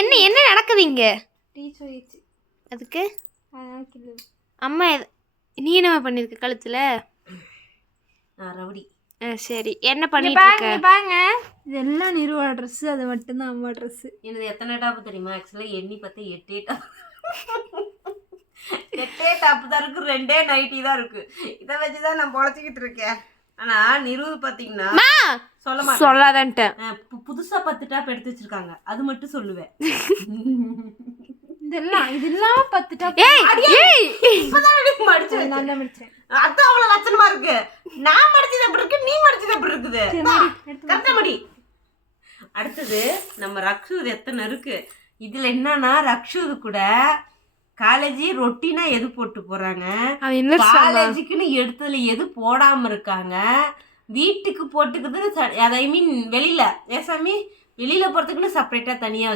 என்ன என்ன நடக்குது இங்க? டீச் ஆயிடுச்சு அதுக்கு அதனால அம்மா நீ என்ன பண்ணிருக்க கழுத்துல? ரவுடி. சரி என்ன பண்ணிட்டு இருக்க? பாருங்க இதெல்லாம் நிறுவ ட்ரெஸ், அது மட்டும்தான் அம்மா ட்ரெஸ். எனக்கு எத்தனை டாப் தெரியுமா? ஆக்சுவலா எண்ணி பார்த்து 8 டாப். 8 டாப் தான் இருக்கு, 2 நைட்டி தான் இருக்கு. இதை வச்சுதான் நான் பொழைச்சிக்கிட்டு இருக்கேன். ஆனா நிறுவு பாத்தீங்கன்னா சொல்ல மாட்டேன், சொல்லாதன்ட்டேன். புதுசா 10 டாப் எடுத்து வச்சிருக்காங்க, அது மட்டும் சொல்லுவேன். இதெல்லாம் 10 டாப் மடிச்சு நான் தான் மடிச்சேன். அதான் அவ்வளவு லட்சணமா இருக்கு. நான் மடிச்சது எப்படி இருக்கு, நீ மடிச்சது எப்படி இருக்குது? கரெக்டா மடி. அடுத்தது நம்ம ரக்ஷு எத்தனை இருக்கு. இதுல என்னன்னா ரக்ஷு கூட காலேஜ் ரொட்டீனா எது போட்டு போறாங்க, காலேஜுக்குன்னு எடுத்ததுல எது போடாம இருக்காங்க, வீட்டுக்கு போட்டுக்கிறது, ஐ மீன் வெளியில ஏசாமி வெளியில போறதுக்குன்னு செப்பரேட்டா தனியா வச்சு